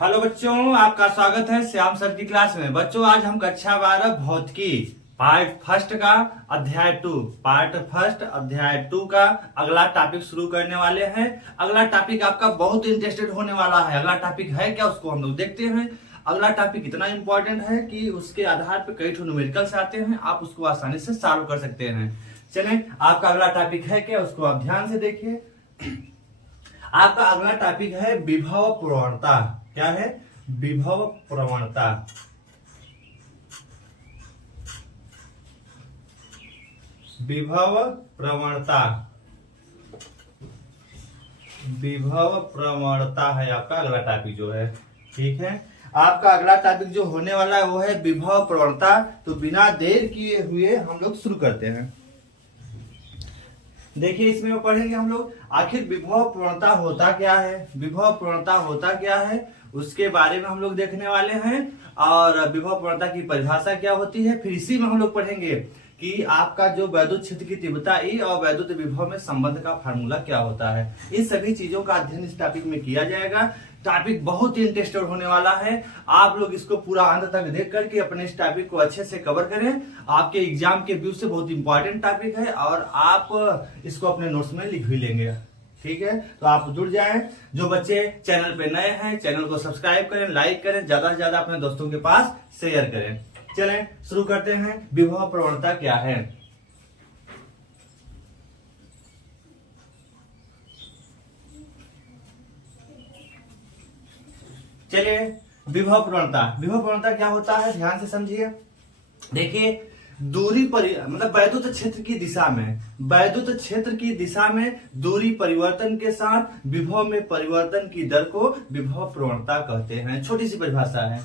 Hello बच्चों, आपका स्वागत है श्याम सर की क्लास में। बच्चों, आज हम कक्षा 12 भौतिकी पार्ट फर्स्ट का अध्याय टू का अगला टॉपिक शुरू करने वाले हैं। अगला टॉपिक आपका बहुत इंटरेस्टेड होने वाला है। अगला टॉपिक है क्या, उसको हम लोग देखते हैं। अगला टॉपिक इतना इंपॉर्टेंट है कि उसके आधार पर कई ठो न्यूमेरिकल्स आते हैं, आप उसको आसानी से सॉल्व कर सकते हैं। चलें, आपका अगला टॉपिक है क्या, उसको आप ध्यान से देखिए। आपका अगला टॉपिक है विभव प्रवणता। क्या है? विभव प्रवणता। विभव प्रवणता, विभव प्रवणता है आपका अगला टॉपिक जो है। ठीक है, आपका अगला टॉपिक जो होने वाला है वो है विभव प्रवणता। तो बिना देर किए हुए हम लोग शुरू करते हैं। देखिए, इसमें पढ़ेंगे हम लोग आखिर विभव प्रवणता होता क्या है, विभव प्रवणता होता क्या है, उसके बारे में हम लोग देखने वाले हैं। और विभव प्रवणता की परिभाषा क्या होती है, फिर इसी में हम लोग पढ़ेंगे कि आपका जो वैद्युत क्षेत्र की तीव्रता ई और वैद्युत विभव में संबंध का फार्मूला क्या होता है। इन सभी चीजों का अध्ययन इस टॉपिक में किया जाएगा। टॉपिक बहुत ही इंटरेस्टेड होने वाला है। आप लोग इसको पूरा अंत तक देख करके अपने इस टॉपिक को अच्छे से कवर करें। आपके एग्जाम के व्यू से बहुत इंपॉर्टेंट टॉपिक है और आप इसको अपने नोट्स में लिख भी लेंगे। ठीक है, तो आप जुड़ जाएं। जो बच्चे चैनल पे नए हैं, चैनल को सब्सक्राइब करें, लाइक करें, ज्यादा से ज्यादा अपने दोस्तों के पास शेयर करें। चलें शुरू करते हैं। विभव प्रवणता क्या है? चलिए, विभव प्रवणता, विभव प्रवणता क्या होता है, ध्यान से समझिए। देखिए, दूरी मतलब वैद्युत क्षेत्र की दिशा में, वैद्युत क्षेत्र की दिशा में दूरी परिवर्तन के साथ विभव में परिवर्तन की दर को विभव प्रवणता कहते हैं। छोटी सी परिभाषा है।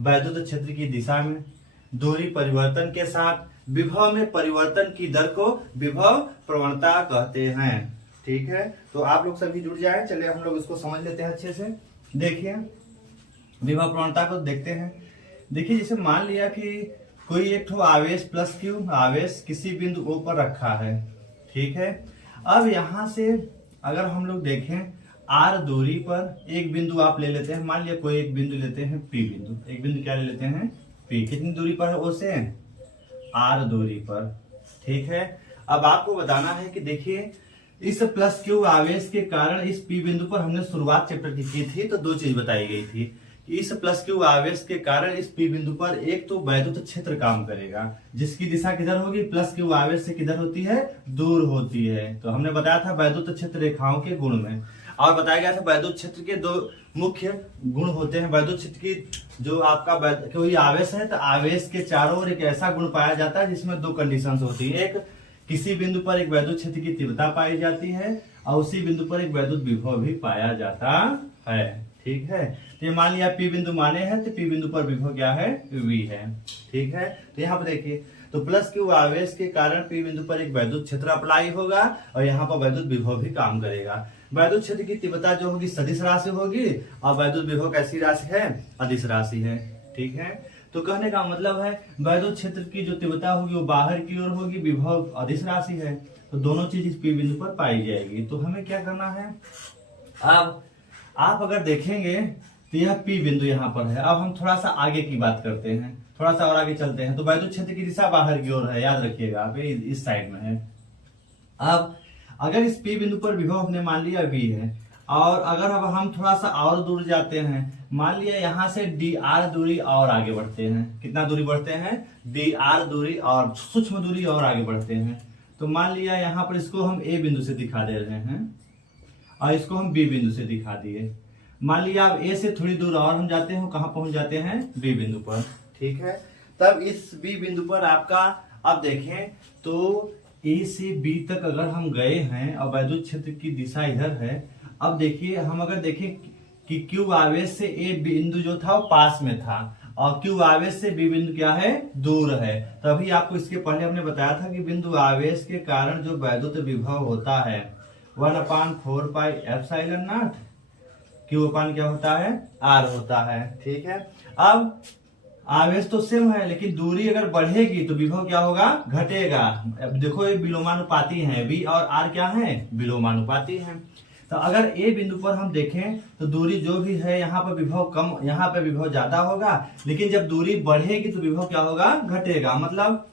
वैद्युत क्षेत्र की दिशा में दूरी परिवर्तन के साथ विभव में परिवर्तन की दर को विभव प्रवणता कहते हैं। ठीक है, तो आप लोग सभी जुड़ जाए। चलिए हम लोग इसको समझ लेते हैं अच्छे से। देखिए, विभव प्रवणता को देखते हैं। देखिए, जैसे मान लिया कि कोई एक ठो आवेश प्लस क्यू आवेश किसी बिंदु O पर रखा है। ठीक है, अब यहां से अगर हम लोग देखें R दूरी पर एक बिंदु आप ले लेते हैं। मान लिया कोई एक बिंदु लेते हैं P बिंदु। एक बिंदु क्या ले लेते हैं? P। कितनी दूरी पर है O से? R दूरी पर। ठीक है, अब आपको बताना है कि देखिए, इस प्लस क्यू आवेश के कारण इस P बिंदु पर हमने शुरुआत चैप्टर की थी तो दो चीज बताई गई थी। इस प्लस क्यू आवेश के कारण इस P बिंदु पर एक तो वैद्युत क्षेत्र काम करेगा, जिसकी दिशा किधर होगी? प्लस क्यू आवेश से किधर होती है? दूर होती है। तो हमने बताया था वैद्युत क्षेत्र रेखाओं के गुण में, और बताया गया था वैद्युत क्षेत्र के दो मुख्य गुण होते हैं। वैद्युत क्षेत्र की जो आपका कोई आवेश है तो आवेश के चारों ओर एक ऐसा गुण पाया जाता है जिसमें दो कंडीशंस होती है। एक, किसी बिंदु पर एक वैद्युत क्षेत्र की तीव्रता पाई जाती है और उसी बिंदु पर एक वैद्युत विभव भी पाया जाता है। ठीक है, तो ये मान लिया P बिंदु माने हैं तो P बिंदु पर विभव क्या है? V है। ठीक है, तो यहाँ पर देखिए, तो प्लस क्यू आवेश के कारण P बिंदु पर एक वैद्युत क्षेत्र अप्लाई होगा और यहाँ पर वैद्युत विभव भी काम करेगा। वैद्युत क्षेत्र की तीव्रता जो होगी सदिश राशि होगी और वैद्युत विभव कैसी राशि है? अदिश राशि है। ठीक है, तो कहने का मतलब है वैद्युत क्षेत्र की जो तीव्रता होगी वो बाहर की ओर होगी, विभव अदिश राशि है, तो दोनों चीज इस P बिंदु पर पाई जाएगी। तो हमें क्या करना है, अब आप अगर देखेंगे तो यह P बिंदु यहाँ पर है। अब हम थोड़ा सा आगे की बात करते हैं, थोड़ा सा और आगे चलते हैं। तो वैद्युत क्षेत्र की दिशा बाहर की ओर है, याद रखिएगा, आप इस साइड में है। अब अगर इस P बिंदु पर विभव हमने मान लिया V है, और अगर अब हम थोड़ा सा और दूर जाते हैं, मान लिया यहाँ से dr दूरी और आगे बढ़ते हैं। कितना दूरी बढ़ते हैं? dr दूरी और सूक्ष्म दूरी और आगे बढ़ते हैं। तो मान लिया यहाँ पर इसको हम A बिंदु से दिखा दे रहे हैं और इसको हम B बिंदु से दिखा दिए। मान लिया अब A से थोड़ी दूर और हम जाते हैं, कहां पहुंच जाते हैं? B बिंदु पर। ठीक है, तब इस B बिंदु पर आपका, अब देखें तो A से B तक अगर हम गए हैं और वैद्युत क्षेत्र की दिशा इधर है। अब देखिए, हम अगर देखें कि Q आवेश से A बिंदु जो था वो पास में था और Q आवेश से B बिंदु क्या है? दूर है। तभी आपको इसके पहले हमने बताया था कि बिंदु आवेश के कारण जो वैद्युत विभव होता है 1/4 पाई एप्सिलॉन नॉट Q अपान क्या होता है? R होता है। ठीक है, अब आवेश तो सेम है, लेकिन दूरी अगर बढ़ेगी तो विभव क्या होगा, घटेगा। अब देखो ये विलोमानुपाती है, V और R क्या है, विलोमानुपाती है। तो अगर ए बिंदु पर हम देखें तो दूरी जो भी है यहाँ पर विभव कम, यहाँ पे विभव ज्यादा होगा, लेकिन जब दूरी बढ़ेगी तो विभव क्या होगा, घटेगा। मतलब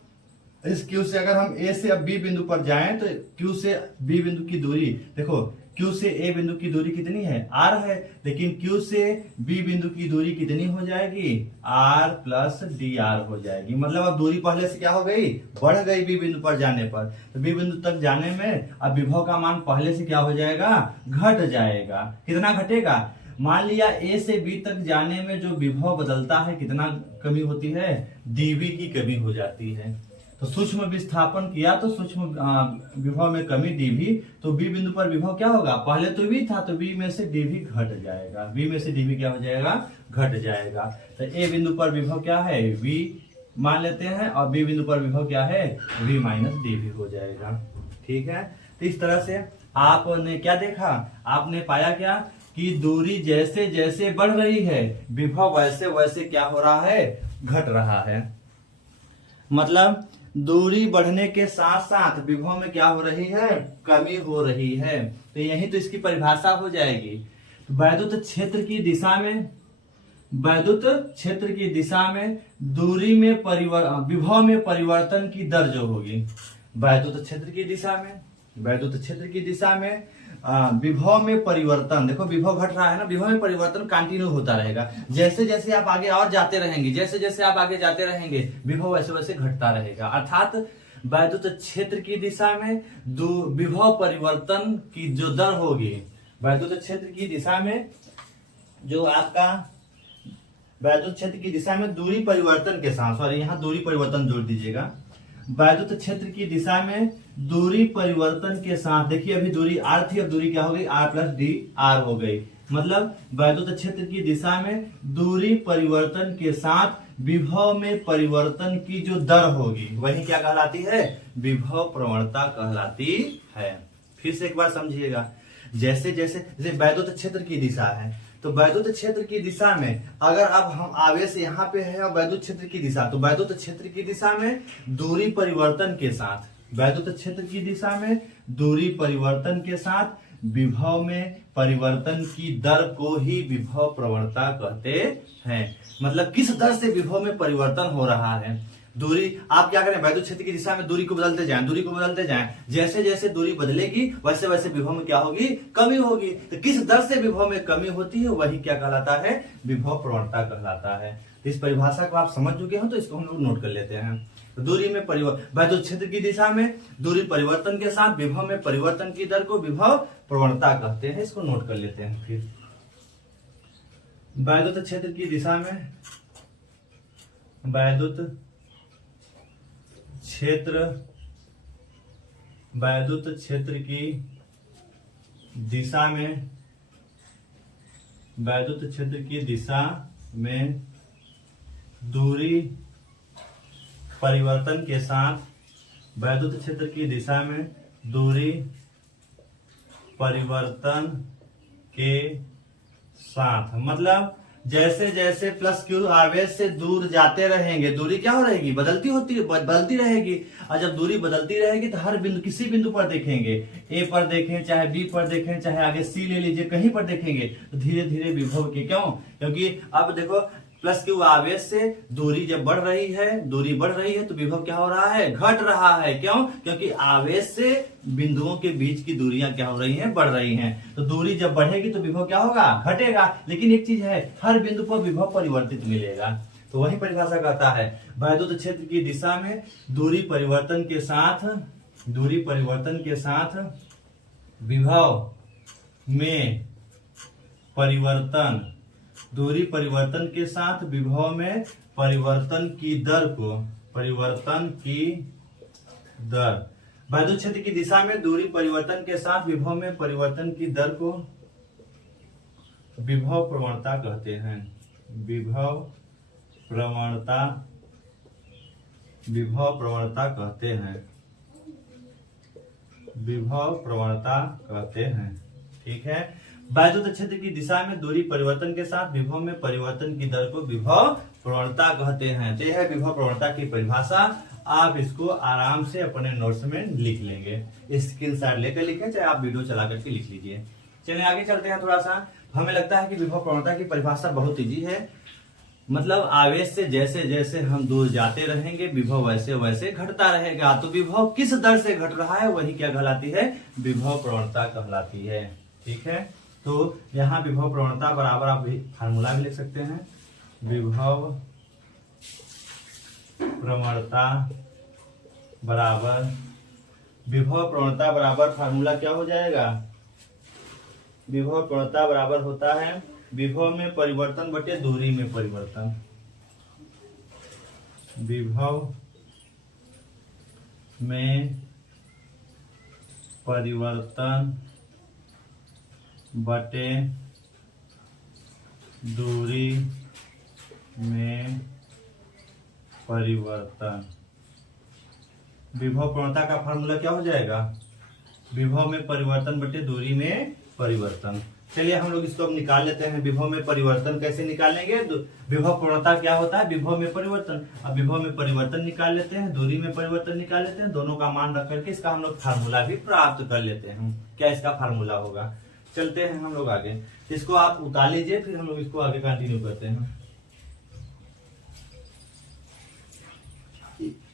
इस Q से अगर हम A से अब B बिंदु पर जाएं तो Q से B बिंदु की दूरी देखो, Q से A बिंदु की दूरी कितनी है, R है, लेकिन Q से B बिंदु की दूरी कितनी हो जाएगी, R प्लस DR हो जाएगी। मतलब अब दूरी पहले से क्या हो गई, बढ़ गई B बिंदु पर जाने पर। तो B बिंदु तक जाने में अब विभव का मान पहले से क्या हो जाएगा, घट जाएगा। कितना घटेगा, मान लिया A से B तक जाने में जो विभव बदलता है कितना कमी होती है, dV की कमी हो जाती है। तो सूक्ष्म विस्थापन किया तो सूक्ष्म विभव में कमी dV, तो B बिंदु पर विभव क्या होगा, पहले तो V था तो V में से dV घट जाएगा, V में से dV क्या हो जाएगा, घट जाएगा। तो A बिंदु पर विभव क्या है, V मान लेते हैं, और B बिंदु पर विभव क्या है, V माइनस dV हो जाएगा। ठीक है, तो इस तरह से आपने क्या देखा, आपने पाया क्या कि दूरी जैसे जैसे बढ़ रही है विभव वैसे वैसे क्या हो रहा है, घट रहा है। मतलब दूरी बढ़ने के साथ साथ विभव में क्या हो रही है, कमी हो रही है। तो यही तो इसकी परिभाषा हो जाएगी। तो वैद्युत क्षेत्र की दिशा में, वैद्युत क्षेत्र की दिशा में दूरी में विभव में परिवर्तन की दर जो होगी, वैद्युत क्षेत्र की दिशा में, वैद्युत क्षेत्र की दिशा में विभव में परिवर्तन, देखो विभव घट रहा है ना, विभव में परिवर्तन कंटिन्यू होता रहेगा। जैसे जैसे आप आगे और जाते रहेंगे, जैसे जैसे आप आगे जाते रहेंगे विभव वैसे वैसे घटता रहेगा। अर्थात वैद्युत क्षेत्र की दिशा में विभव परिवर्तन की जो दर होगी, वैद्युत क्षेत्र की दिशा में जो आपका वैद्युत क्षेत्र की दिशा में दूरी परिवर्तन के साथ, सॉरी यहाँ दूरी परिवर्तन जोड़ दीजिएगा, वैद्युत क्षेत्र की दिशा में दूरी परिवर्तन के साथ, देखिए अभी दूरी R थी, अब दूरी क्या हो गई, R प्लस डी R हो गई। मतलब वैद्युत क्षेत्र की दिशा में दूरी परिवर्तन के साथ विभव में परिवर्तन की जो दर होगी वही क्या कहलाती है, विभव प्रवणता कहलाती है। फिर से एक बार समझिएगा, जैसे जैसे जैसे वैद्युत क्षेत्र की दिशा है, तो वैद्युत क्षेत्र की दिशा में अगर अब हम आवेश यहाँ पे है और वैद्युत क्षेत्र की दिशा, तो वैद्युत क्षेत्र की दिशा में दूरी परिवर्तन के साथ, वैद्युत क्षेत्र की दिशा में दूरी परिवर्तन के साथ विभव में परिवर्तन की दर को ही विभव प्रवणता कहते हैं। मतलब किस दर से विभव में परिवर्तन हो रहा है, दूरी आप क्या करें, वैद्युत क्षेत्र की दिशा में दूरी को बदलते जाएं, दूरी को बदलते जाएं, जैसे जैसे दूरी बदलेगी वैसे वैसे विभव में क्या होगी, कमी होगी। तो किस दर से विभव में कमी होती है वही क्या कहलाता है, विभव प्रवणता कहलाता है। इस परिभाषा को आप समझ चुके हो तो इसको हम लोग नोट कर लेते हैं। तो दूरी में परिवर्तन, वैद्युत क्षेत्र की दिशा में दूरी परिवर्तन के साथ विभव में परिवर्तन की दर को विभव प्रवणता कहते हैं। इसको नोट कर लेते हैं। फिर वैद्युत क्षेत्र की दिशा में, वैद्युत क्षेत्र की दिशा में, वैद्युत क्षेत्र की दिशा में दूरी परिवर्तन के साथ, वैद्युत क्षेत्र की दिशा में दूरी परिवर्तन के साथ, मतलब जैसे जैसे प्लस क्यू आवेश से दूर जाते रहेंगे दूरी क्या हो रहेगी, बदलती रहेगी। और जब दूरी बदलती रहेगी तो हर बिंदु, किसी बिंदु पर देखेंगे, ए पर देखें चाहे बी पर देखें चाहे आगे सी ले लीजिए, कहीं पर देखेंगे तो धीरे धीरे विभव के, क्यों, क्योंकि अब देखो प्लस क्यू आवेश से दूरी जब बढ़ रही है तो विभव क्या हो रहा है, घट रहा है। क्यों, क्योंकि आवेश से बिंदुओं के बीच की दूरियां क्या हो रही हैं, बढ़ रही हैं। तो दूरी जब बढ़ेगी तो विभव क्या होगा, घटेगा। लेकिन एक चीज है, हर बिंदु पर विभव परिवर्तित मिलेगा। तो वही परिभाषा कहता है, वैद्युत क्षेत्र की दिशा में दूरी परिवर्तन के साथ विभव में परिवर्तन, दूरी परिवर्तन के साथ विभव में परिवर्तन की दर को, परिवर्तन की दर, वैद्युत क्षेत्र की दिशा में दूरी परिवर्तन के साथ विभव में परिवर्तन की दर को विभव प्रवणता कहते हैं। विभव प्रवणता कहते हैं, विभव प्रवणता कहते हैं। ठीक है, वैद्युत क्षेत्र की दिशा में दूरी परिवर्तन के साथ विभव में परिवर्तन की दर को विभव प्रवणता कहते हैं। तो यह है विभव प्रवणता की परिभाषा। आप इसको आराम से अपने नोट्स में लिख लेंगे, स्क्रीनशॉट लेकर लिखें, चाहे आप वीडियो चला करके लिख लीजिए। चलिए आगे चलते हैं थोड़ा सा। हमें लगता है कि विभव प्रवणता की परिभाषा बहुत इजी है, मतलब आवेश से जैसे जैसे हम दूर जाते रहेंगे विभव वैसे वैसे घटता रहेगा। तो विभव किस दर से घट रहा है वही क्या कहलाती है, विभव प्रवणता कहलाती है। ठीक है, तो यहाँ विभव प्रवणता बराबर आप फार्मूला भी लिख सकते हैं, विभव प्रवणता बराबर, विभव प्रवणता बराबर फार्मूला क्या हो जाएगा, विभव प्रवणता बराबर होता है विभव में परिवर्तन बटे दूरी में परिवर्तन। विभव में परिवर्तन बटे दूरी में परिवर्तन। विभव प्रवणता का फार्मूला क्या हो जाएगा, विभव में परिवर्तन बटे दूरी में परिवर्तन। चलिए हम लोग इसको अब निकाल लेते हैं। विभव में परिवर्तन कैसे निकालेंगे, विभव प्रवणता क्या होता है, विभव में परिवर्तन। अब विभव में परिवर्तन निकाल लेते हैं, दूरी में परिवर्तन निकाल लेते हैं, दोनों का मान रख करके इसका हम लोग फार्मूला भी प्राप्त कर लेते हैं। क्या इसका फार्मूला होगा, चलते हैं हम लोग आगे। इसको आप उतार लीजिए, फिर हम लोग इसको आगे कंटिन्यू करते हैं।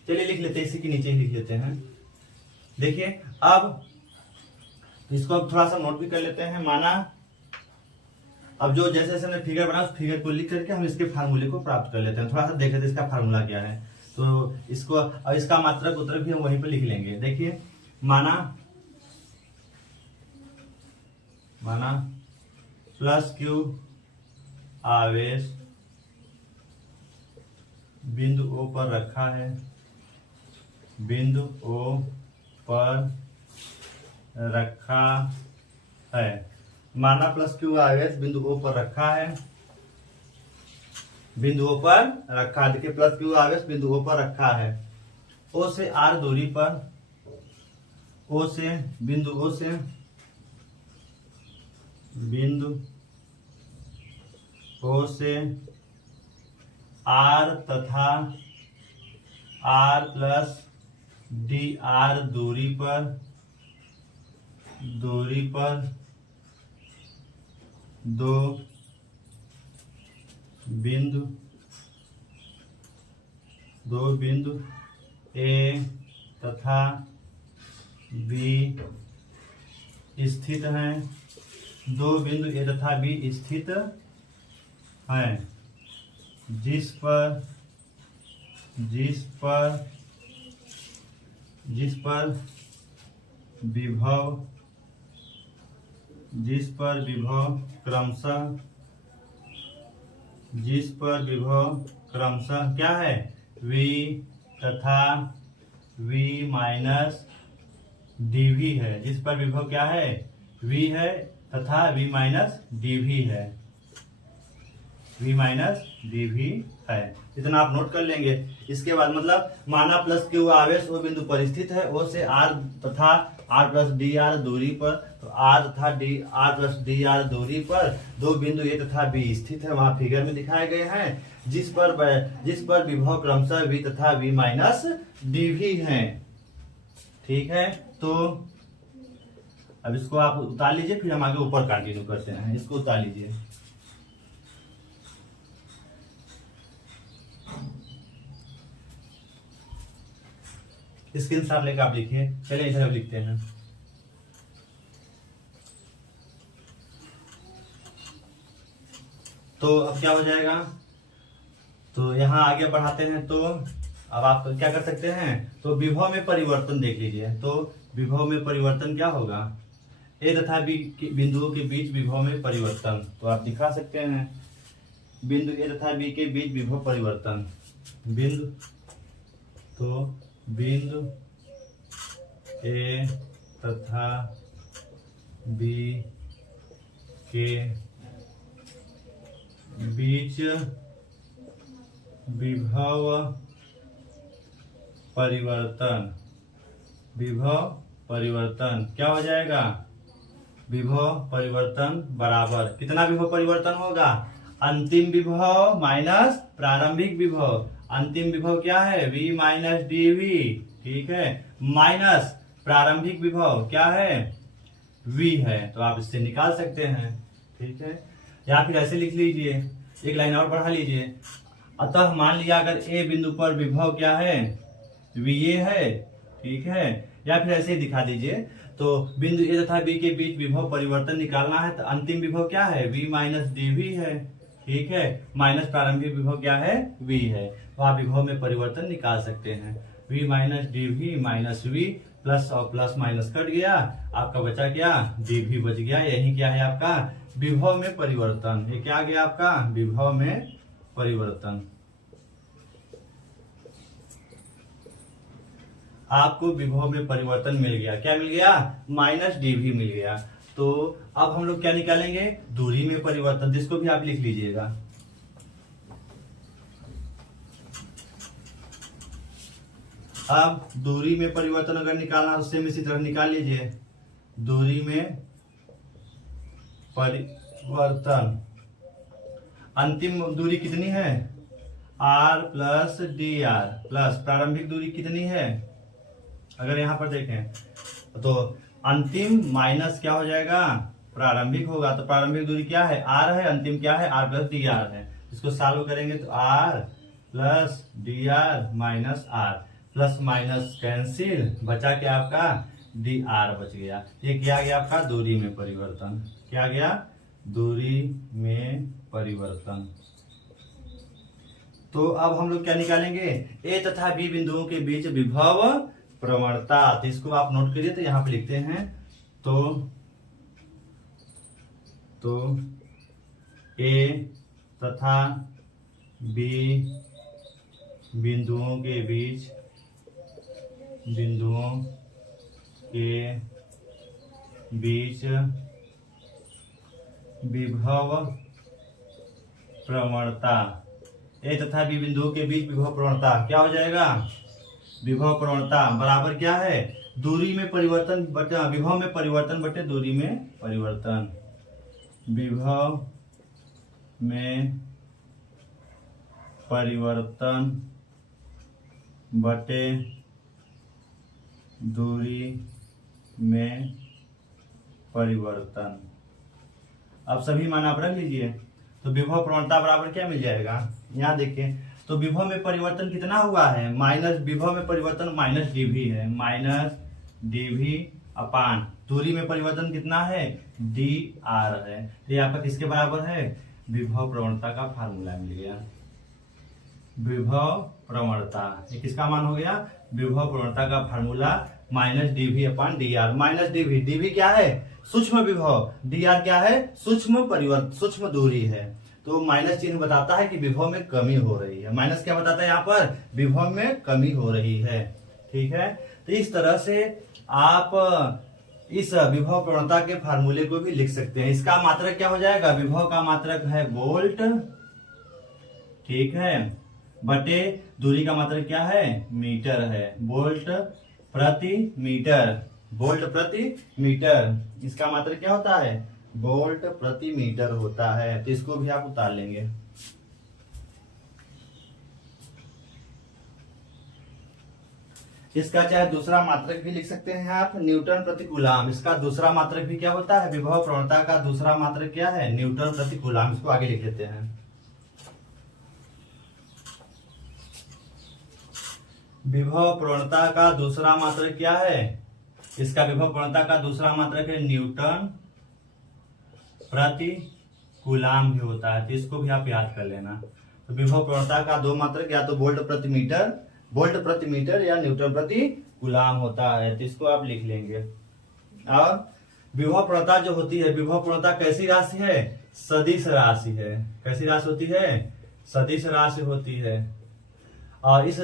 चलिए लिख लेते हैं, इसी के नीचे ही लिख लेते हैं। देखिए अब इसको अब थोड़ा सा नोट भी कर लेते हैं। माना अब जो जैसे जैसे हमने फिगर बना उस फिगर को लिख करके हम इसके फार्मूले को प्राप्त कर लेते हैं। थोड़ा सा देख लेते हैं इसका फार्मूला क्या है। तो इसको अब इसका मात्रक उत्तरक भी हम वहीं पे लिख लेंगे। देखिए माना प्लस क्यू आवेश बिंदु O पर रखा है, बिंदु O पर रखा है। माना प्लस क्यू आवेश बिंदु O पर रखा है, बिंदु O पर रखा है। देखिए प्लस क्यू आवेश बिंदु O पर रखा है। O से R दूरी पर, O से बिंदु O से बिंदु O से R तथा R प्लस DR दूरी पर दो बिंदु A तथा B स्थित हैं, दो बिंदु A तथा B स्थित हैं, जिस पर क्रमशः क्या है, V तथा V माइनस dV है। जिस पर विभव क्या है, V है तथा V माइनस dV है, V माइनस dV है। इतना आप नोट कर लेंगे। इसके बाद मतलब माना प्लस क्यू आवेश वो बिंदु पर स्थित है, O से R तथा R प्लस DR दूरी पर, तो R तथा R प्लस DR दूरी पर दो बिंदु A तथा B स्थित है, वहां फिगर में दिखाए गए हैं, जिस पर विभव क्रमशः V तथा V माइनस dV है। ठीक है, तो अब इसको आप उतार लीजिए, फिर हम आगे ऊपर कंटिन्यू करते हैं। इसको उतार लीजिए। स्क्रीनशॉट लेकर आप लिखिए। चलिए इधर लिखते हैं। तो अब क्या हो जाएगा, तो यहाँ आगे बढ़ाते हैं। तो अब आप क्या कर सकते हैं, तो विभव में परिवर्तन देख लीजिए। तो विभव में परिवर्तन क्या होगा, A तथा B बिंदुओं के बीच विभव में परिवर्तन। तो आप दिखा सकते हैं बिंदु A तथा B के बीच विभव परिवर्तन। बिंदु A तथा B के बीच विभव परिवर्तन क्या हो जाएगा, विभव परिवर्तन बराबर कितना विभव परिवर्तन होगा, अंतिम विभव माइनस प्रारंभिक विभव, अंतिम विभव क्या है v माइनस dv, ठीक है, माइनस प्रारंभिक विभव क्या है v है, तो आप इससे निकाल सकते हैं, ठीक है। या फिर ऐसे लिख लीजिए, एक लाइन और बढ़ा लीजिए। अतः मान लिया अगर a बिंदु पर विभव क्या है va है, ठीक है, या फिर ऐसे ही दिखा दीजिए। तो बिंदु a तथा b के बीच विभव परिवर्तन निकालना है, तो अंतिम विभव क्या है v माइनस dv है, ठीक है, माइनस प्रारंभिक विभव क्या है v है, तो आप विभव में परिवर्तन निकाल सकते हैं। v minus dv minus v, plus और प्लस माइनस कट गया, आपका बचा क्या dv बच गया। यही क्या है आपका विभव में परिवर्तन। ये क्या आ गया आपका विभव में परिवर्तन। आपको विभव में परिवर्तन मिल गया, क्या मिल गया माइनस dv मिल गया। तो अब हम लोग क्या निकालेंगे दूरी में परिवर्तन, जिसको भी आप लिख लीजिएगा। अब दूरी में परिवर्तन अगर निकालना है सेम इसी तरह निकाल लीजिए। दूरी में परिवर्तन, अंतिम दूरी कितनी है r plus D R, plus प्रारंभिक दूरी कितनी है, अगर यहां पर देखें तो अंतिम माइनस क्या हो जाएगा प्रारंभिक होगा, तो प्रारंभिक दूरी क्या है r है, अंतिम क्या है r प्लस डी आर है। इसको सॉल्व करेंगे तो r plus D r minus r, plus minus cancel, बचा क्या आपका डी आर बच गया। ये क्या गया आपका दूरी में परिवर्तन, क्या गया दूरी में परिवर्तन। तो अब हम लोग क्या निकालेंगे ए तथा बी बिंदुओं के बीच विभव प्रवणता। तो इसको आप नोट करिए, तो यहां पे लिखते हैं तो ए तथा बी बिंदुओं के बीच विभव प्रवणता। ए तथा बी बिंदुओं के बीच विभव प्रवणता क्या हो जाएगा विभव प्रवणता बराबर क्या है दूरी में परिवर्तन बटे विभव में परिवर्तन बटे दूरी में परिवर्तन। विभव में परिवर्तन बटे दूरी में परिवर्तन। अब सभी मान आप रख लीजिए। तो विभव प्रवणता बराबर क्या मिल जाएगा, यहाँ देखिए तो विभव में परिवर्तन कितना हुआ है माइनस, विभव में परिवर्तन माइनस डीवी है, माइनस डीवी अपान दूरी में परिवर्तन कितना है डी आर है। तो ये आपका किसके बराबर है विभव प्रवणता का फार्मूला मिल गया। विभव प्रवणता ये किसका मान हो गया विभव प्रवणता का formula minus dV upon d r. Minus dV, dV क्या है सूक्ष्म विभव, डी आर क्या है सूक्ष्म दूरी है। तो माइनस चिन्ह बताता है कि विभव में कमी हो रही है। माइनस क्या बताता है यहाँ पर विभव में कमी हो रही है, ठीक है। तो इस तरह से आप इस विभव प्रवणता के फार्मूले को भी लिख सकते हैं। इसका मात्रक क्या हो जाएगा विभव का मात्रक है वोल्ट, ठीक है, बटे दूरी का मात्रक क्या है मीटर है, वोल्ट प्रति मीटर, वोल्ट प्रति मीटर। इसका मात्रक क्या होता है वोल्ट प्रति मीटर होता है। तो इसको भी आप उतार लेंगे। इसका चाहे दूसरा मात्रक भी लिख सकते हैं आप न्यूटन प्रति कूलाम। इसका दूसरा मात्रक भी क्या होता है विभव प्रवणता का दूसरा मात्रक क्या है न्यूटन प्रति कूलाम। इसको आगे लिख लेते हैं। विभव प्रवणता का दूसरा मात्रक क्या है, इसका विभव प्रवणता का दूसरा मात्रक है न्यूटन प्रति कूलाम भी होता है। तो इसको भी आप याद कर लेना। तो विभव प्रवणता का दो मात्रक या तो वोल्ट प्रति मीटर या न्यूटन प्रति कूलाम होता है। तो इसको आप लिख लेंगे। और विभव प्रवणता जो होती है विभव प्रवणता कैसी राशि है सदिश राशि है। कैसी राशि होती है सदिश राशि होती है। और इस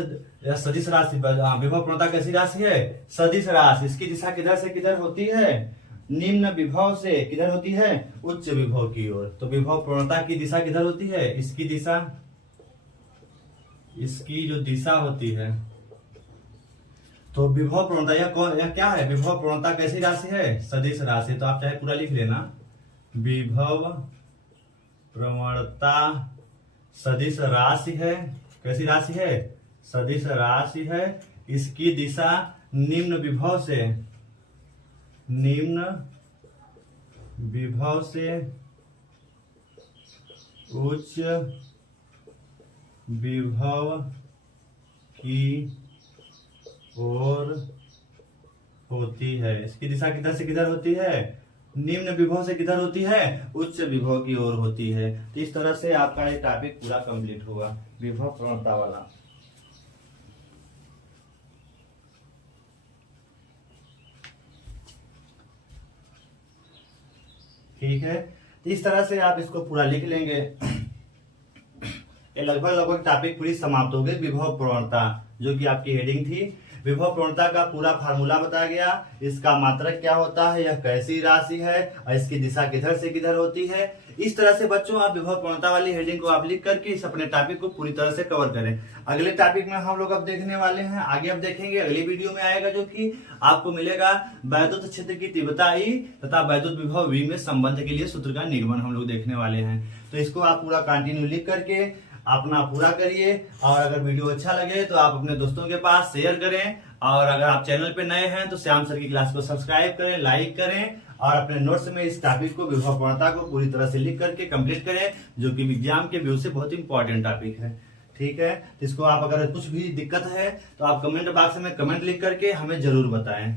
सदिश राशि विभव प्रवणता कैसी राशि है सदिश राशि। इसकी दिशा किधर से किधर होती है निम्न विभव से किधर होती है उच्च विभव की ओर। तो विभव प्रवणता की दिशा किधर होती है इसकी दिशा, इसकी जो दिशा होती है। तो विभव प्रवणता यह क्या है विभव प्रवणता कैसी राशि है सदिश राशि। तो आप चाहे पूरा लिख लेना विभव प्रवणता सदिश राशि है। कैसी राशि है? सदिश राशि है। इसकी दिशा निम्न विभव से उच्च विभव की ओर होती है। इसकी दिशा किधर से किधर होती है? निम्न विभव से किधर होती है? उच्च विभव की ओर होती है। तो इस तरह से आपका ये टॉपिक पूरा कंप्लीट हुआ, विभव प्रवणता वाला। ठीक है, तो इस तरह से आप इसको पूरा लिख लेंगे। ये लगभग टॉपिक पूरी समाप्त हो गई। विभव प्रवणता जो कि आपकी हेडिंग थी। विभव प्रवणता का पूरा फार्मूला बताया गया, इसका मात्रक क्या होता है, यह कैसी राशि है और इसकी दिशा किधर से किधर होती है। इस तरह से बच्चों आप विभव प्रवणता वाली हेडिंग को आप लिख करके इस अपने टॉपिक को पूरी तरह से कवर करें। अगले टॉपिक में हम लोग अब देखने वाले हैं, आगे अब देखेंगे, अगली वीडियो में आएगा, जो कि आपको मिलेगा वैद्युत क्षेत्र की तीव्रता ई तथा वैद्युत विभव वी में संबंध के लिए सूत्र का निर्माण हम लोग देखने वाले हैं। तो इसको आप पूरा कंटिन्यू लिख करके अपना पूरा करिए, और अगर वीडियो अच्छा लगे तो आप अपने दोस्तों के पास शेयर करें, और अगर आप चैनल पे नए हैं तो श्याम सर की क्लास को सब्सक्राइब करें, लाइक करें, और अपने नोट्स में इस टॉपिक को विभव प्रवणता को पूरी तरह से लिख करके कंप्लीट करें, जो कि विज्ञान के व्यू से बहुत इंपॉर्टेंट टॉपिक है। ठीक है, इसको आप अगर कुछ भी दिक्कत है तो आप कमेंट बॉक्स में कमेंट लिख करके हमें जरूर बताएं।